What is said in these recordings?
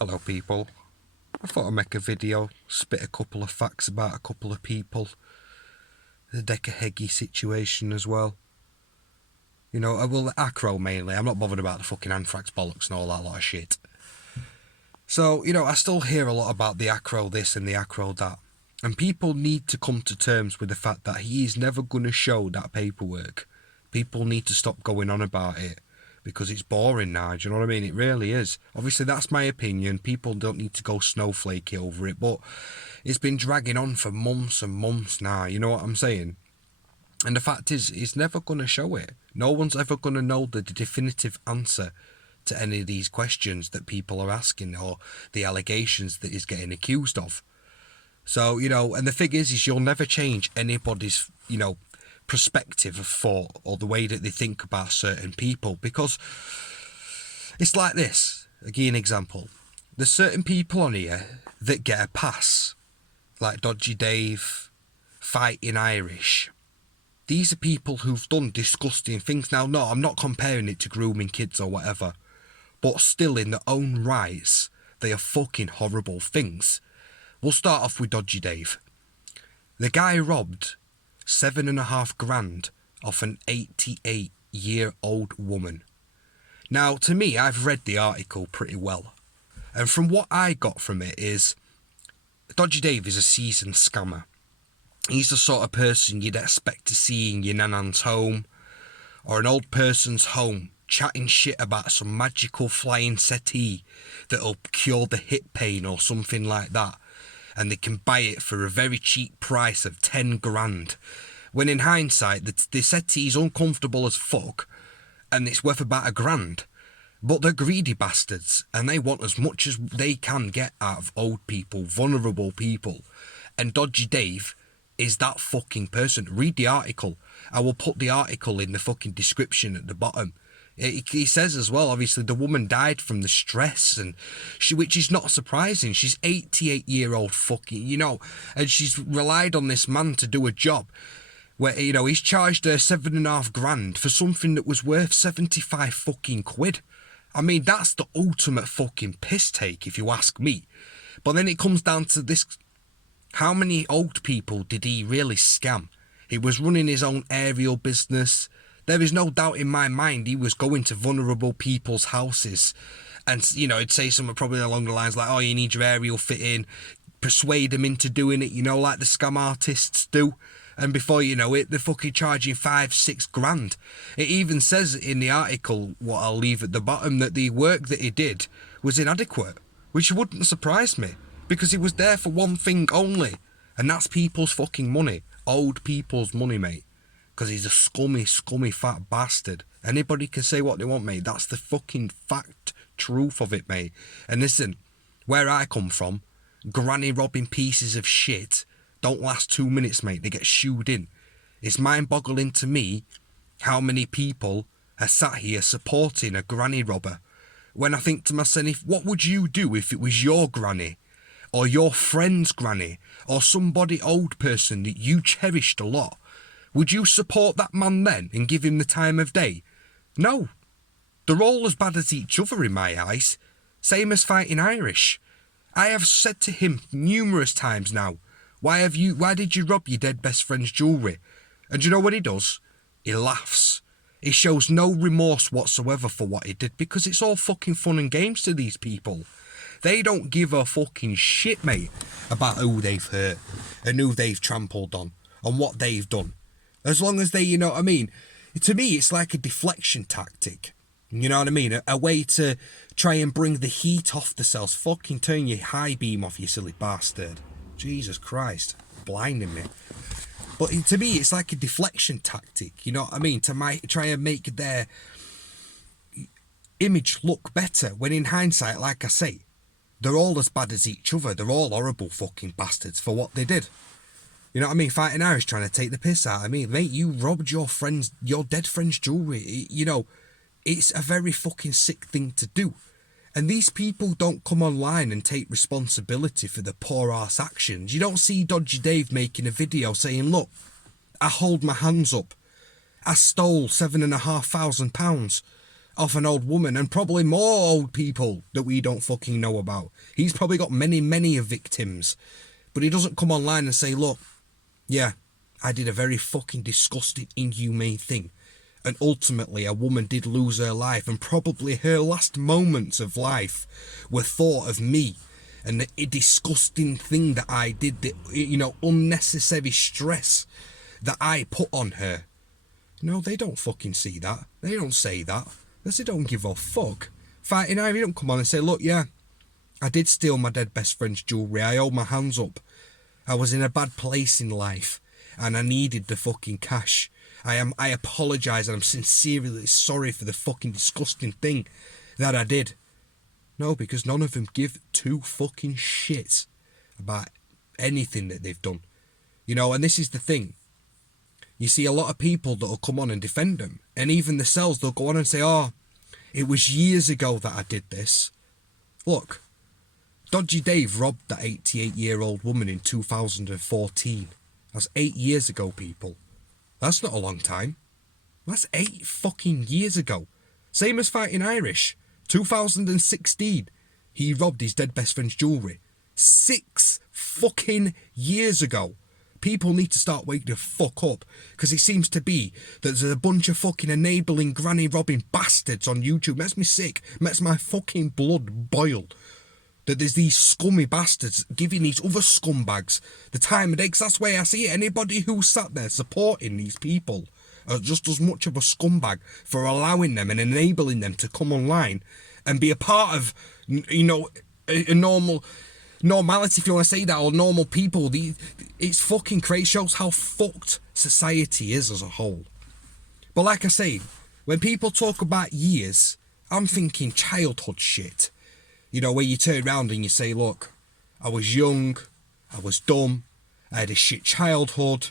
Hello people, I thought I'd make a video, spit a couple of facts about a couple of people, the Decca heggie situation as well. You know, well, acro mainly, I'm not bothered about the fucking anthrax bollocks and all that lot of shit. So, you know, I still hear a lot about the acro this and the acro that, and people need to come to terms with the fact that he is never going to show that paperwork. People need to stop going on about it, because it's boring now, do you know what I mean? It really is. Obviously, that's my opinion. People don't need to go snowflakey over it, but it's been dragging on for months and months now, you know what I'm saying? And the fact is, he's never going to show it. No one's ever going to know the definitive answer to any of these questions that people are asking or the allegations that he's getting accused of. So, you know, and the thing is you'll never change anybody's, you know, perspective of thought or the way that they think about certain people, because it's like this. I'll give you an example. There's certain people on here that get a pass, like Dodgy Dave, Fighting Irish. These are people who've done disgusting things. Now, no, I'm not comparing it to grooming kids or whatever, but still in their own rights, they are fucking horrible things. We'll start off with Dodgy Dave. The guy robbed $7,500 off an 88-year-old woman. Now, to me, I've read the article pretty well, and from what I got from it is Dodgy Dave is a seasoned scammer. He's the sort of person you'd expect to see in your nan's home or an old person's home, chatting shit about some magical flying settee that'll cure the hip pain or something like that, and they can buy it for a very cheap price of 10 grand. When in hindsight, the settee's uncomfortable as fuck, and it's worth about $1,000. But they're greedy bastards, and they want as much as they can get out of old people, vulnerable people. And Dodgy Dave is that fucking person. Read the article. I will put the article in the fucking description at the bottom. He says as well, obviously, the woman died from the stress, and which is not surprising. She's 88-year-old fucking, you know, and she's relied on this man to do a job where, you know, he's charged her $7,500 for something that was worth 75 fucking quid. I mean, that's the ultimate fucking piss take, if you ask me. But then it comes down to this: how many old people did he really scam? He was running his own aerial business. There is no doubt in my mind he was going to vulnerable people's houses and, you know, he'd say something probably along the lines like, oh, you need your aerial fit in, persuade them into doing it, you know, like the scam artists do. And before you know it, they're fucking charging $5-6 grand. It even says in the article, what I'll leave at the bottom, that the work that he did was inadequate, which wouldn't surprise me, because he was there for one thing only, and that's people's fucking money. Old people's money, mate. Because he's a scummy, scummy fat bastard. Anybody can say what they want, mate. That's the fucking fact truth of it, mate. And listen, where I come from, granny robbing pieces of shit don't last 2 minutes, mate. They get shooed in. It's mind-boggling to me how many people are sat here supporting a granny robber, when I think to myself, what would you do if it was your granny, or your friend's granny, or somebody old person that you cherished a lot? Would you support that man then and give him the time of day? No. They're all as bad as each other in my eyes. Same as Fighting Irish. I have said to him numerous times now, why did you rob your dead best friend's jewellery? And you know what he does? He laughs. He shows no remorse whatsoever for what he did, because it's all fucking fun and games to these people. They don't give a fucking shit, mate, about who they've hurt and who they've trampled on and what they've done. As long as they, you know what I mean? To me, it's like a deflection tactic. You know what I mean? A way to try and bring the heat off themselves. Fucking turn your high beam off, you silly bastard. Jesus Christ. Blinding me. But to me, it's like a deflection tactic. You know what I mean? To try and make their image look better. When in hindsight, like I say, they're all as bad as each other. They're all horrible fucking bastards for what they did. You know what I mean? Fighting Irish trying to take the piss out of me. Mate, you robbed your dead friend's jewellery. You know, it's a very fucking sick thing to do. And these people don't come online and take responsibility for the poor ass actions. You don't see Dodgy Dave making a video saying, look, I hold my hands up. I stole £7,500 off an old woman, and probably more old people that we don't fucking know about. He's probably got many victims. But he doesn't come online and say, look, yeah, I did a very fucking disgusting, inhumane thing. And ultimately, a woman did lose her life, and probably her last moments of life were thought of me and the disgusting thing that I did, the, unnecessary stress that I put on her. No, they don't fucking see that. They don't say that. They don't give a fuck. Fighting Ivy don't come on and say, look, yeah, I did steal my dead best friend's jewellery. I hold my hands up. I was in a bad place in life, and I needed the fucking cash. I apologise, and I'm sincerely sorry for the fucking disgusting thing that I did. No, because none of them give two fucking shits about anything that they've done. And this is the thing. You see a lot of people that will come on and defend them. And even themselves, they'll go on and say, oh, it was years ago that I did this. Look, Dodgy Dave robbed that 88-year-old woman in 2014. That's 8 years ago, people. That's not a long time. That's 8 fucking years ago. Same as Fighting Irish. 2016, he robbed his dead best friend's jewellery. 6 fucking years ago. People need to start waking the fuck up, because it seems to be that there's a bunch of fucking enabling granny robbing bastards on YouTube. Makes me sick. Makes my fucking blood boil. That there's these scummy bastards giving these other scumbags the time of day, because that's the way I see it. Anybody who sat there supporting these people are just as much of a scumbag for allowing them and enabling them to come online and be a part of, a normality, if you want to say that, or normal people. It's fucking crazy. It shows how fucked society is as a whole. But like I say, when people talk about years, I'm thinking childhood shit. Where you turn around and you say, look, I was young, I was dumb, I had a shit childhood.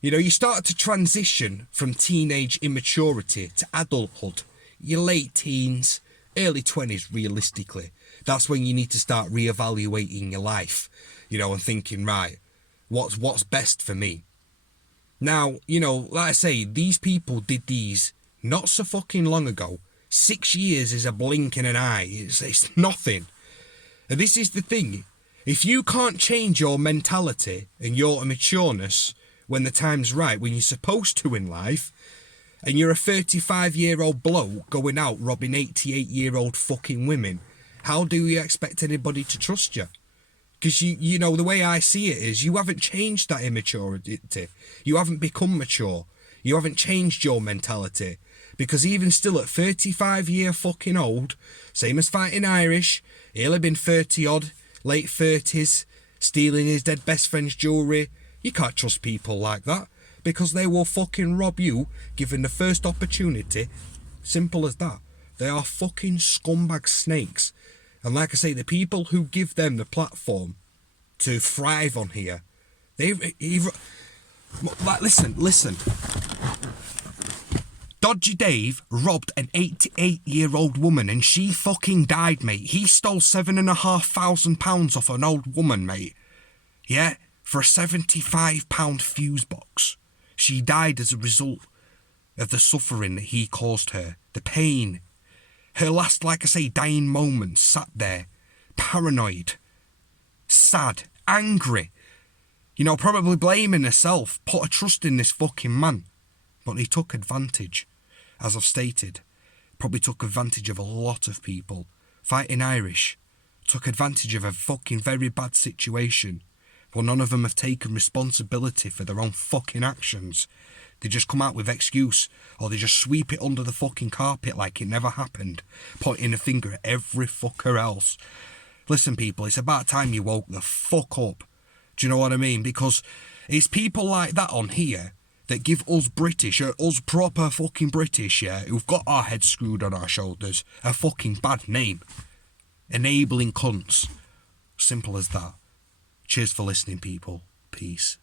You start to transition from teenage immaturity to adulthood. Your late teens, early 20s realistically. That's when you need to start reevaluating your life, and thinking, right, what's best for me? Now, like I say, these people did these not so fucking long ago. 6 years is a blink in an eye. It's nothing. And this is the thing. If you can't change your mentality and your matureness when the time's right, when you're supposed to in life, and you're a 35-year-old bloke going out robbing 88-year-old fucking women, how do you expect anybody to trust you? Because, the way I see it is, you haven't changed that immaturity. You haven't become mature. You haven't changed your mentality. Because even still at 35-year fucking old, same as Fighting Irish, he'll have been 30-odd, late 30s, stealing his dead best friend's jewellery. You can't trust people like that, because they will fucking rob you given the first opportunity. Simple as that. They are fucking scumbag snakes. And like I say, the people who give them the platform to thrive on here, listen. Dodgy Dave robbed an 88-year-old woman and she fucking died, mate. He stole £7,500 off an old woman, mate. Yeah? For a £75 fuse box. She died as a result of the suffering that he caused her. The pain. Her last, like I say, dying moments, sat there, paranoid, sad, angry. Probably blaming herself, put her trust in this fucking man. But he took advantage. As I've stated, probably took advantage of a lot of people. Fighting Irish took advantage of a fucking very bad situation. But none of them have taken responsibility for their own fucking actions. They just come out with excuse, or they just sweep it under the fucking carpet like it never happened, pointing a finger at every fucker else. Listen, people, it's about time you woke the fuck up. Do you know what I mean? Because it's people like that on here that give us British, us proper fucking British, yeah, who've got our heads screwed on our shoulders, a fucking bad name. Enabling cunts. Simple as that. Cheers for listening, people. Peace.